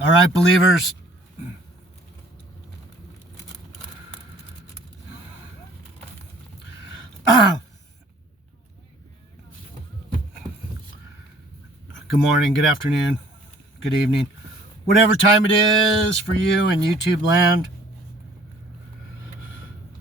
All right, believers. Good morning, good afternoon, good evening. Whatever time it is for you in YouTube land.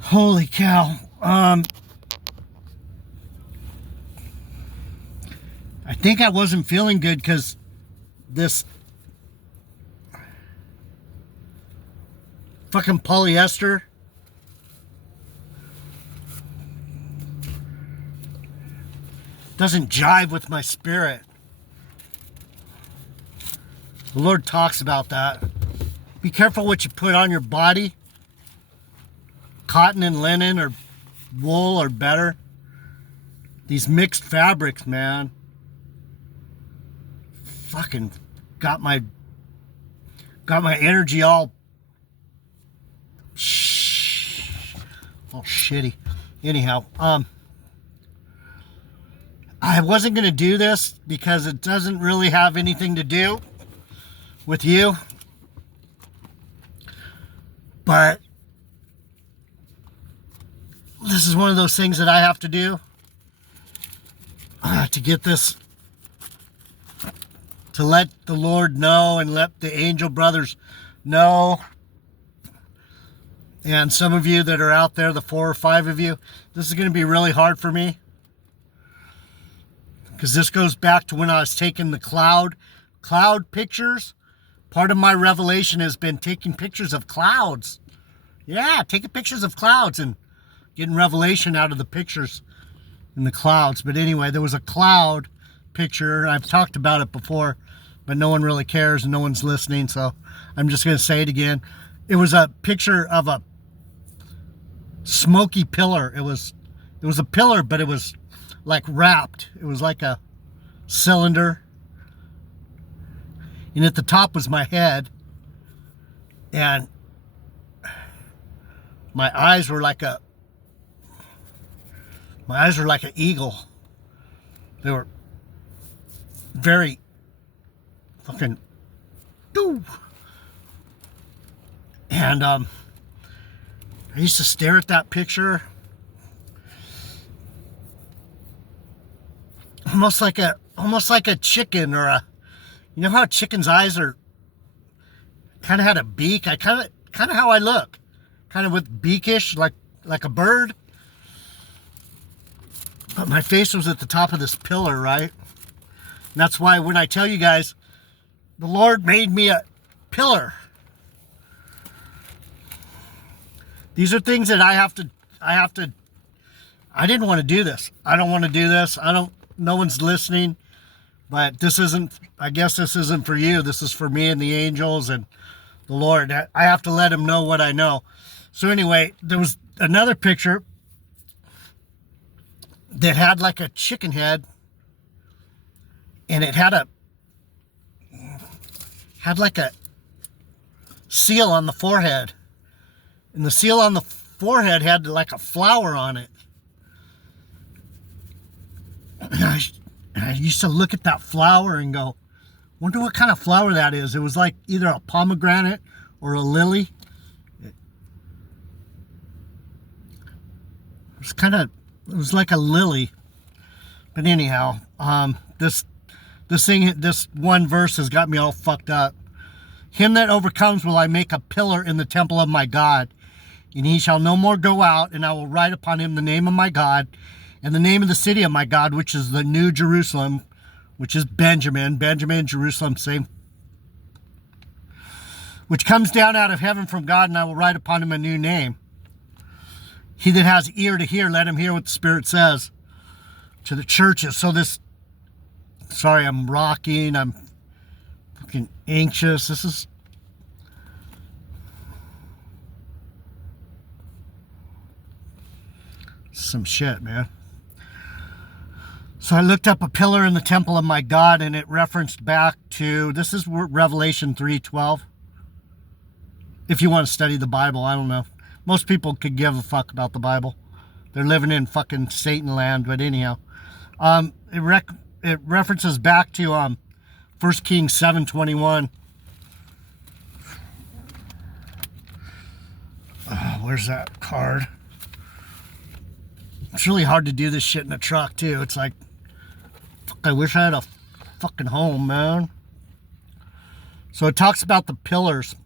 Holy cow. I think I wasn't feeling good because this fucking polyester doesn't jive with my spirit. The Lord talks about that. Be careful what you put on your body. Cotton and linen or wool are better. These mixed fabrics, man, fucking got my energy all shitty. Anyhow, I wasn't gonna do this because it doesn't really have anything to do with you, but this is one of those things that I have to do to get this, to let the Lord know and let the angel brothers know. And some of you that are out there, the 4 or 5 of you, this is going to be really hard for me, because this goes back to when I was taking the cloud pictures. Part of my revelation has been taking pictures of clouds. Yeah, taking pictures of clouds and getting revelation out of the pictures in the clouds. But anyway, there was a cloud picture. I've talked about it before, but no one really cares and no one's listening, so I'm just going to say it again. It was a picture of a smoky pillar. It was a pillar, but it was like wrapped. It was like a cylinder. And at the top was my head. And my eyes were like an eagle. They were very fucking and I used to stare at that picture almost like a chicken, or a, you know how chicken's eyes are kind of had a beak. I kind of how I look, kind of with beakish, like a bird. But my face was at the top of this pillar, right? And that's why when I tell you guys, the Lord made me a pillar. These are things that I didn't want to do this. I don't want to do this. No one's listening, but I guess this isn't for you. This is for me and the angels and the Lord. I have to let him know what I know. So anyway, there was another picture that had like a chicken head, and it had like a seal on the forehead. And the seal on the forehead had like a flower on it. And I used to look at that flower and go, wonder what kind of flower that is. It was like either a pomegranate or a lily. It was like a lily. But anyhow, this one verse has got me all fucked up. Him that overcomes will I make a pillar in the temple of my God, and he shall no more go out, and I will write upon him the name of my God, and the name of the city of my God, which is the New Jerusalem, which is Benjamin, Jerusalem, same, which comes down out of heaven from God, and I will write upon him a new name. He that has ear to hear, let him hear what the Spirit says to the churches. So sorry, I'm rocking, I'm fucking anxious. This is some shit, man. So I looked up a pillar in the temple of my God, and it referenced back to, this is Revelation 3:12. If you want to study the Bible, I don't know. Most people could give a fuck about the Bible. They're living in fucking Satan land, but anyhow. It references back to 1 Kings 7:21. where's that card? It's really hard to do this shit in a truck too. It's like, fuck, I wish I had a fucking home, man. So it talks about the pillars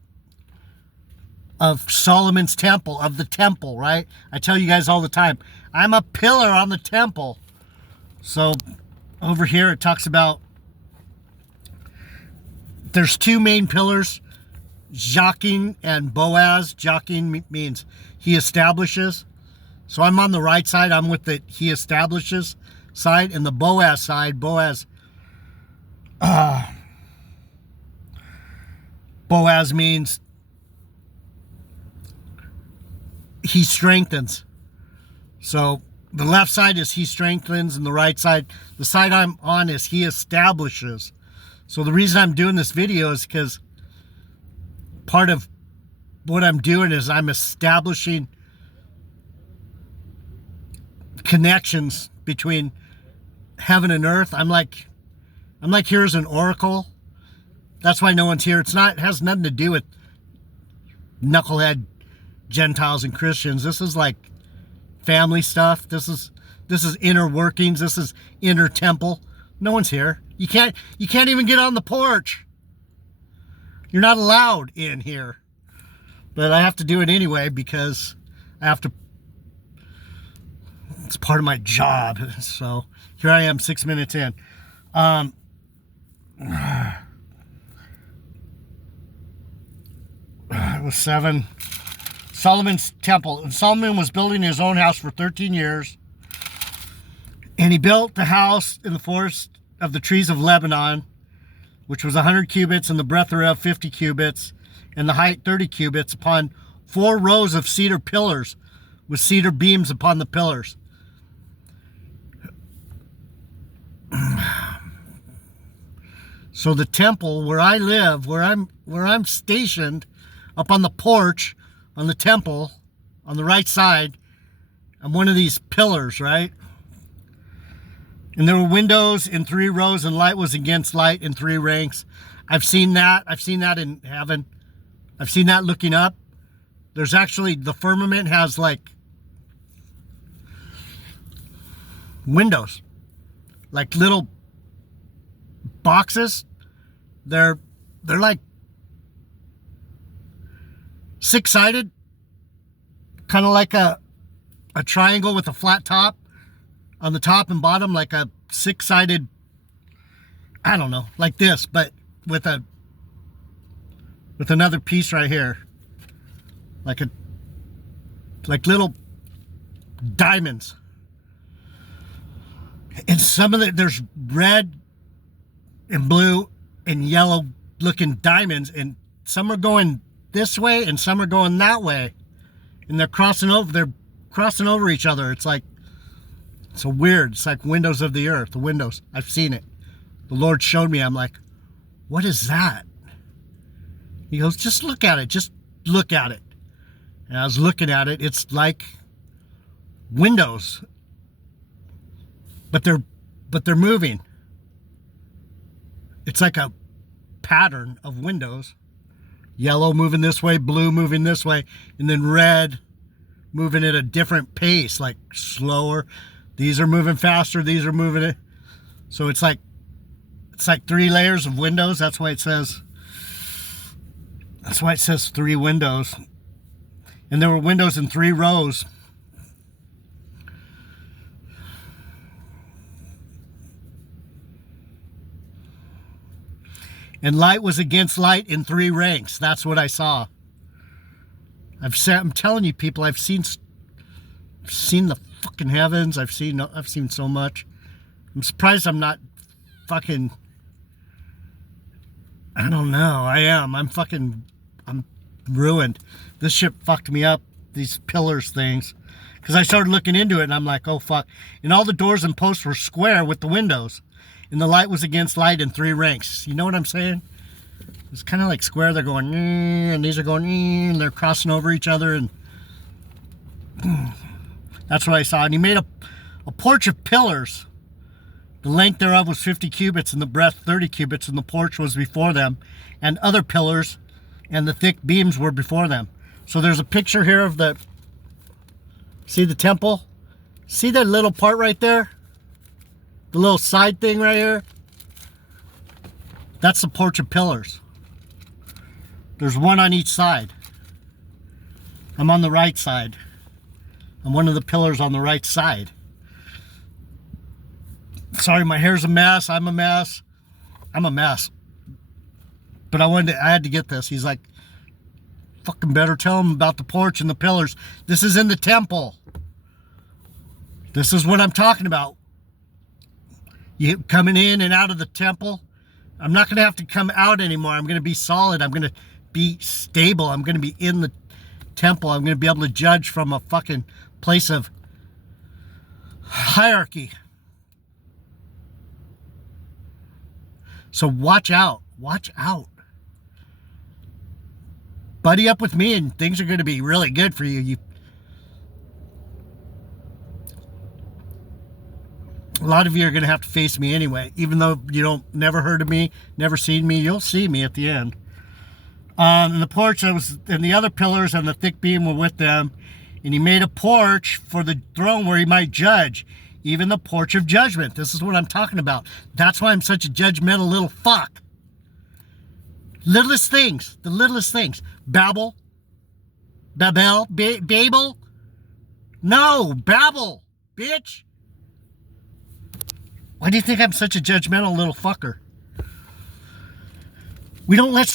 of Solomon's temple, of the temple, right? I tell you guys all the time, I'm a pillar on the temple. So over here it talks about there's two main pillars, Jachin and Boaz. Jachin means he establishes. So I'm on the right side. I'm with the he establishes side, and the Boaz side. Boaz means he strengthens. So the left side is he strengthens, and the right side, the side I'm on, is he establishes. So the reason I'm doing this video is because part of what I'm doing is I'm establishing connections between heaven and earth. I'm like here as an oracle. That's why no one's here. It has nothing to do with knucklehead Gentiles and Christians. This is like family stuff. This is inner workings. This is inner temple. No one's here. You can't even get on the porch. You're not allowed in here. But I have to do it anyway because I have to. It's part of my job. So here I am 6 minutes in. It was 7. Solomon's temple. And Solomon was building his own house for 13 years. And he built the house in the forest of the trees of Lebanon, which was 100 cubits, and the breadth thereof 50 cubits, and the height 30 cubits, upon 4 rows of cedar pillars, with cedar beams upon the pillars. So the temple where I live, where I'm stationed, up on the porch, on the temple, on the right side, I'm one of these pillars, right? And there were windows in 3 rows, and light was against light in 3 ranks. I've seen that. I've seen that in heaven. I've seen that looking up. There's actually, the firmament has like windows, like little boxes. They're like 6-sided, kind of like a triangle with a flat top on the top and bottom, like a 6-sided, I don't know, like this, but with another piece right here, like little diamonds. And some of there's red and blue and yellow looking diamonds, and some are going this way and some are going that way, and they're crossing over each other. It's like, it's so weird. It's like windows of the earth, the windows. I've seen it. The Lord showed me. I'm like, what is that? He goes, just look at it. Just look at it. And I was looking at it. It's like windows, but they're moving. It's like a pattern of windows. Yellow moving this way, blue moving this way, and then red moving at a different pace, like slower. These are moving faster, these are moving it. So it's like 3 layers of windows. That's why it says 3 windows. And there were windows in 3 rows. And light was against light in 3 ranks. That's what I saw. I'm telling you, people, I've seen the fucking heavens. I've seen so much. I'm surprised I'm not fucking, I don't know. I am. I'm ruined. This shit fucked me up, these pillars things. Because I started looking into it and I'm like, oh fuck. And all the doors and posts were square with the windows. And the light was against light in 3 ranks. You know what I'm saying? It's kind of like square. They're going, and these are going, and they're crossing over each other. And that's what I saw. And he made a porch of pillars. The length thereof was 50 cubits, and the breadth 30 cubits, and the porch was before them. And other pillars, and the thick beams were before them. So there's a picture here of See the temple? See that little part right there? The little side thing right here? That's the porch of pillars. There's one on each side. I'm on the right side. I'm one of the pillars on the right side. Sorry, my hair's a mess. I'm a mess. I'm a mess. But I had to get this. He's like, fucking better tell him about the porch and the pillars. This is in the temple. This is what I'm talking about. You coming in and out of the temple. I'm not going to have to come out anymore. I'm going to be solid. I'm going to be stable. I'm going to be in the temple. I'm going to be able to judge from a fucking place of hierarchy. So watch out. Watch out. Buddy up with me and things are going to be really good for you. A lot of you are going to have to face me anyway. Even though you never heard of me, never seen me, you'll see me at the end. And the porch and the other pillars and the thick beam were with them. And he made a porch for the throne where he might judge. Even the porch of judgment. This is what I'm talking about. That's why I'm such a judgmental little fuck. Littlest things. The littlest things. Babel. Babel. No, Babel. Bitch. Why do you think I'm such a judgmental little fucker? We don't let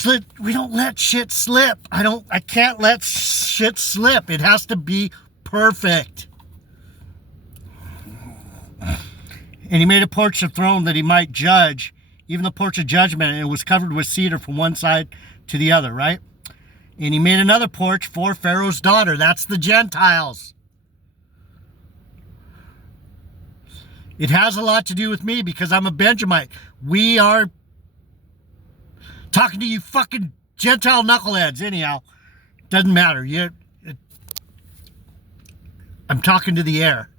shit slip. I can't let shit slip. It has to be perfect. And he made a porch of throne that he might judge, even the porch of judgment, and it was covered with cedar from one side to the other, right? And he made another porch for Pharaoh's daughter. That's the Gentiles. It has a lot to do with me because I'm a Benjamite. We are talking to you fucking Gentile knuckleheads anyhow. Doesn't matter. I'm talking to the air.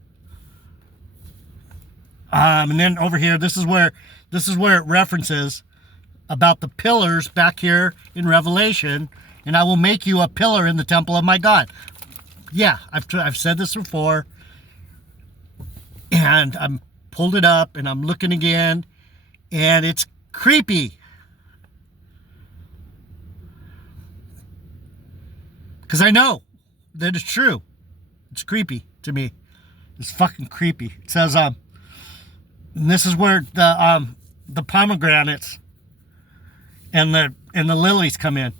And then over here, this is where it references about the pillars back here in Revelation. And I will make you a pillar in the temple of my God. Yeah, I've said this before. And I'm pulled it up and I'm looking again. And it's creepy. Because I know that it's true. It's creepy to me. It's fucking creepy. It says, and this is where the pomegranates and the lilies come in.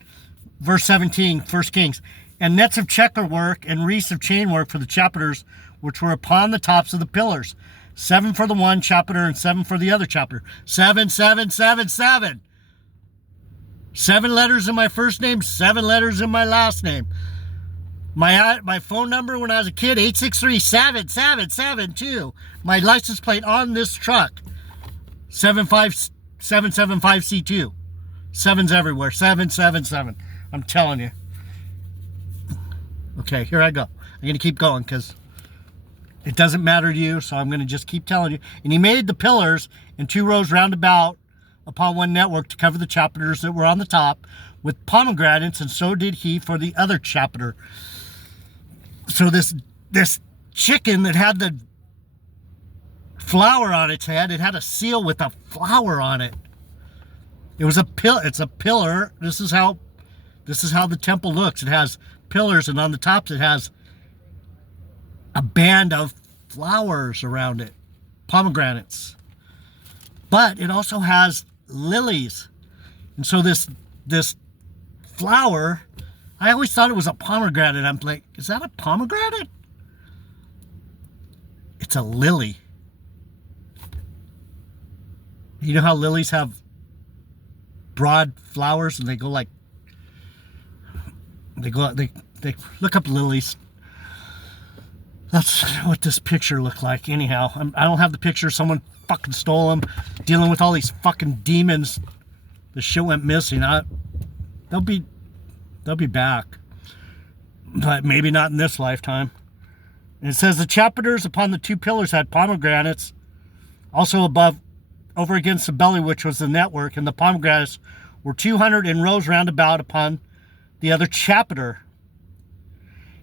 Verse 17, 1 Kings. And nets of checker work and wreaths of chain work for the chapiters which were upon the tops of the pillars. 7 for the one chapiter and 7 for the other chapiter. 7, 7, 7, 7. 7 letters in my first name, 7 letters in my last name. My phone number when I was a kid, 863-7772. My license plate on this truck, 75775C2. 7's everywhere, 777. I'm telling you. Okay, here I go. I'm going to keep going because it doesn't matter to you, so I'm going to just keep telling you. And he made the pillars in 2 rows round about upon one network to cover the chapiters that were on the top with pomegranates, and so did he for the other chapiter. So this chicken that had the flower on its head, it had a seal with a flower on it. It was it's a pillar. This is how the temple looks. It has pillars, and on the tops it has a band of flowers around it, pomegranates. But it also has lilies. And so this flower, I always thought it was a pomegranate. I'm like, is that a pomegranate? It's a lily. You know how lilies have broad flowers and they go like, they look up lilies. That's what this picture looked like anyhow. I don't have the picture. Someone fucking stole them. Dealing with all these fucking demons. The shit went missing. They'll be back. But maybe not in this lifetime. And it says the chapiters upon the 2 pillars had pomegranates. Also over against the belly, which was the network. And the pomegranates were 200 in rows round about upon the other chapiter.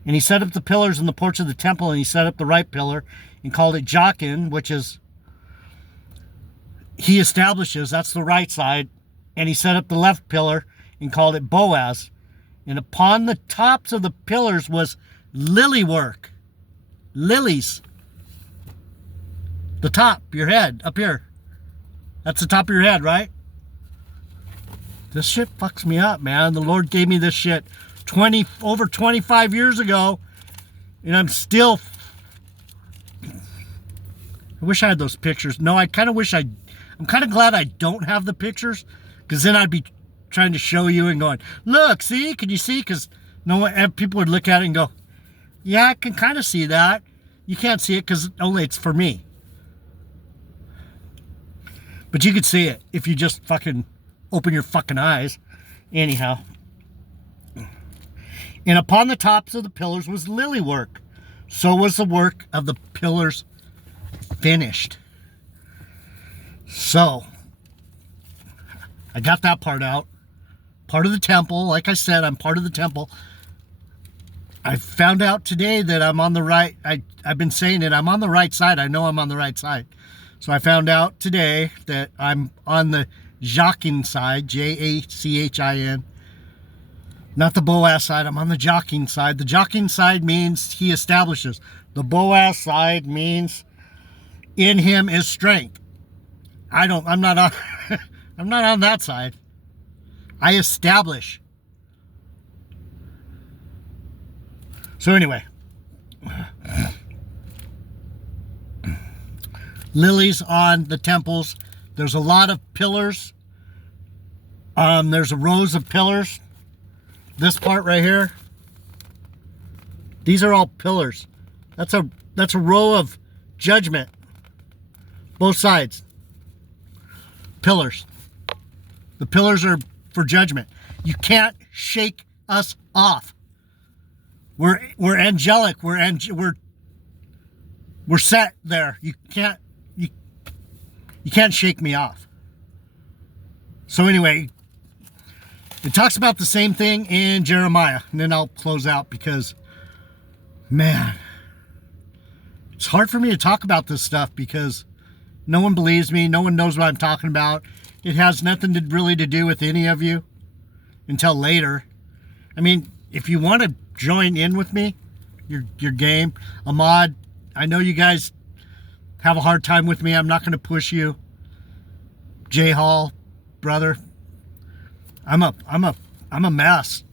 And he set up the pillars in the porch of the temple, and he set up the right pillar and called it Jachin, which is, he establishes, that's the right side. And he set up the left pillar and called it Boaz. And upon the tops of the pillars was lily work. Lilies. The top, your head, up here. That's the top of your head, right? This shit fucks me up, man. The Lord gave me this shit over 25 years ago, and I'm still... I wish I had those pictures. No, I kind of wish I'm kind of glad I don't have the pictures, because then I'd be trying to show you and going, look, see, can you see? Because no one, people would look at it and go, yeah, I can kind of see that. You can't see it because only it's for me. But you could see it if you just fucking open your fucking eyes. Anyhow. And upon the tops of the pillars was lily work. So was the work of the pillars finished. So, I got that part out. Part of the temple. Like I said, I'm part of the temple. I found out today that I'm on the right. I've been saying it. I'm on the right side. I know I'm on the right side. So I found out today that I'm on the Jachin side, Jachin, not the Boaz side. I'm on the Jachin side. The Jachin side means he establishes. The Boaz side means in him is strength. I'm not on, I'm not on that side. I establish. So anyway. Lilies on the temples. There's a lot of pillars. There's a rows of pillars. This part right here. These are all pillars. That's a row of judgment. Both sides. Pillars. The pillars are for judgment. You can't shake us off. We're angelic. We're set there. You can't shake me off. So anyway, it talks about the same thing in Jeremiah. And then I'll close out because, man, it's hard for me to talk about this stuff because no one believes me. No one knows what I'm talking about. It has nothing really to do with any of you until later. I mean, if you want to join in with me, your game, Ahmad, I know you guys have a hard time with me. I'm not going to push you. J Hall, brother, I'm a mess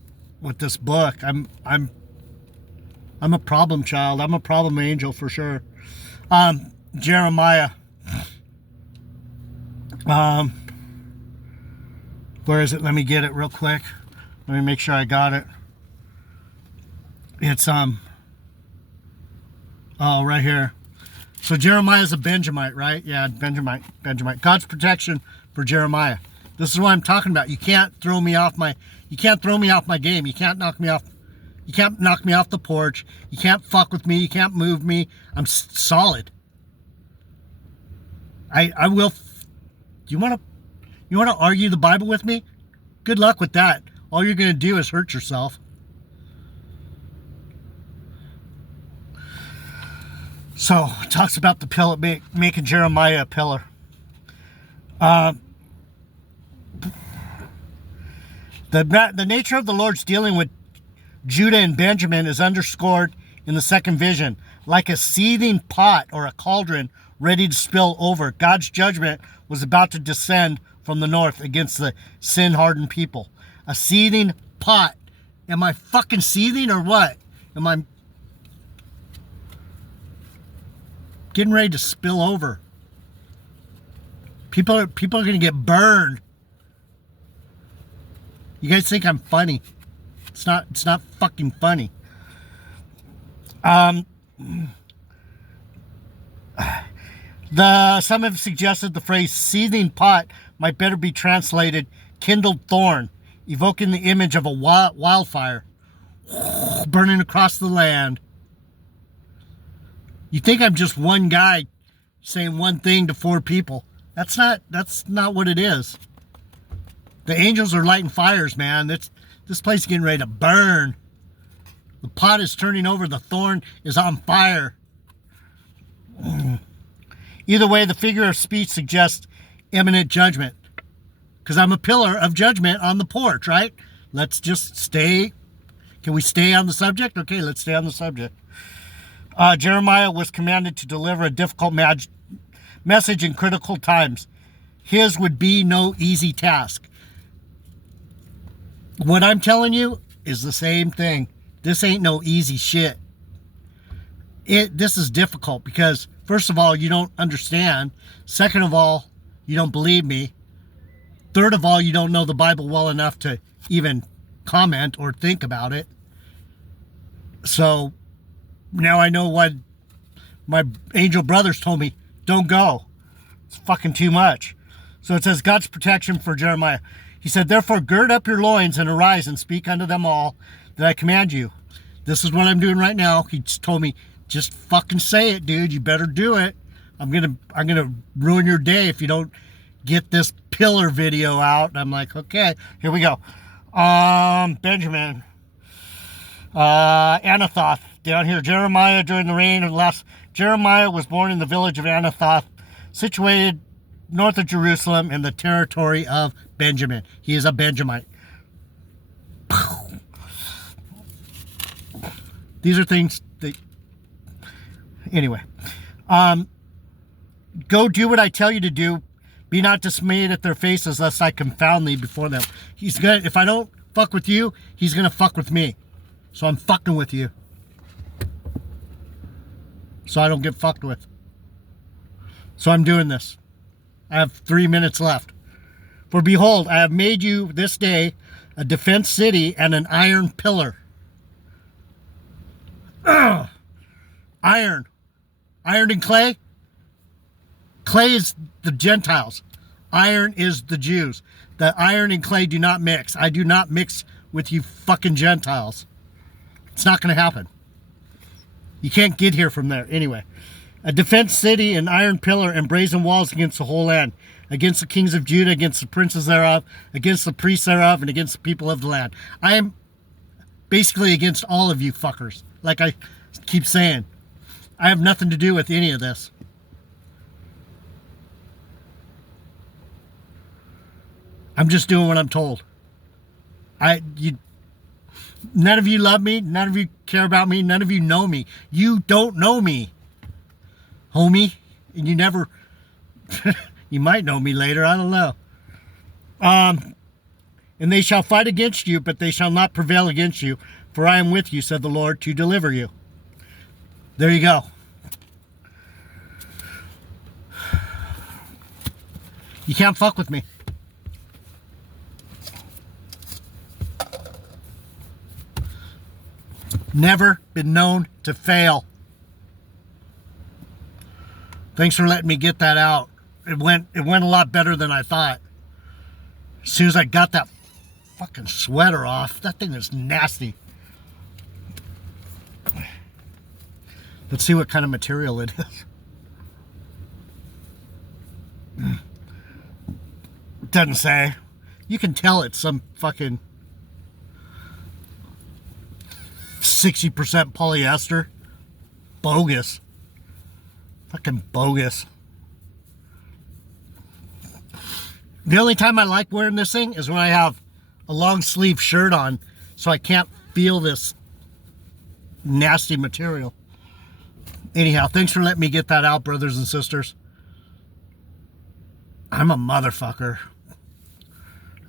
with this book. I'm a problem child. I'm a problem angel for sure. Jeremiah. Where is it? Let me get it real quick. Let me make sure I got it. It's oh, right here. So Jeremiah is a Benjamite, right? Yeah, Benjamite. God's protection for Jeremiah. This is what I'm talking about. You can't throw me off my game. You can't knock me off. You can't knock me off the porch. You can't fuck with me. You can't move me. I'm solid. I will. You want to argue the Bible with me? Good luck with that. All you're going to do is hurt yourself. So, it talks about the pillar, making Jeremiah a pillar. The nature of the Lord's dealing with Judah and Benjamin is underscored in the second vision. Like a seething pot or a cauldron ready to spill over, God's judgment was about to descend from the north against the sin-hardened people. A seething pot. Am I fucking seething or what? Am I getting ready to spill over? People are going to get burned. You guys think I'm funny? It's not fucking funny. Some have suggested the phrase seething pot might better be translated kindled thorn, evoking the image of a wildfire burning across the land. You think I'm just one guy saying one thing to four people. That's not what it is. The angels are lighting fires, man. This place is getting ready to burn. The pot is turning over. The thorn is on fire. Either way, the figure of speech suggests imminent judgment. Because I'm a pillar of judgment on the porch, right? Let's just stay. Can we stay on the subject? Okay, let's stay on the subject. Jeremiah was commanded to deliver a difficult message in critical times. His would be no easy task. What I'm telling you is the same thing. This ain't no easy shit. This is difficult because, first of all, you don't understand. Second of all, you don't believe me. Third of all, you don't know the Bible well enough to even comment or think about it. So now I know what my angel brothers told me. Don't go. It's fucking too much. So it says God's protection for Jeremiah. He said, therefore, gird up your loins and arise and speak unto them all that I command you. This is what I'm doing right now. He just told me, just fucking say it, dude. You better do it. I'm gonna ruin your day if you don't get this pillar video out. And I'm like, okay, here we go. Benjamin, Anathoth, down here. Jeremiah during the reign of last. Jeremiah was born in the village of Anathoth, situated north of Jerusalem in the territory of Benjamin. He is a Benjamite. These are things that, anyway. Go do what I tell you to do. Be not dismayed at their faces, lest I confound thee before them. He's gonna, if I don't fuck with you, he's gonna fuck with me. So I'm fucking with you. So I don't get fucked with. So I'm doing this. I have 3 minutes left. For behold, I have made you this day a defense city and an iron pillar. Ugh. Iron. Iron and clay? Clay is the Gentiles. Iron is the Jews. The iron and clay do not mix. I do not mix with you fucking Gentiles. It's not going to happen. You can't get here from there. Anyway. A defense city, an iron pillar, and brazen walls against the whole land, against the kings of Judah, against the princes thereof, against the priests thereof, and against the people of the land. I am basically against all of you fuckers. Like I keep saying. I have nothing to do with any of this. I'm just doing what I'm told. None of you love me. None of you care about me. None of you know me. You don't know me, homie. And you never, you might know me later. I don't know. And they shall fight against you, but they shall not prevail against you. For I am with you, said the Lord, to deliver you. There you go. You can't fuck with me. Never been known to fail. Thanks for letting me get that out. It went a lot better than I thought. As soon as I got that fucking sweater off, that thing is nasty. Let's see what kind of material it is. It doesn't say. You can tell it's some fucking 60% polyester. Bogus. Fucking bogus. The only time I like wearing this thing is when I have a long sleeve shirt on, so I can't feel this nasty material. Anyhow, thanks for letting me get that out, brothers and sisters. I'm a motherfucker.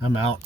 I'm out.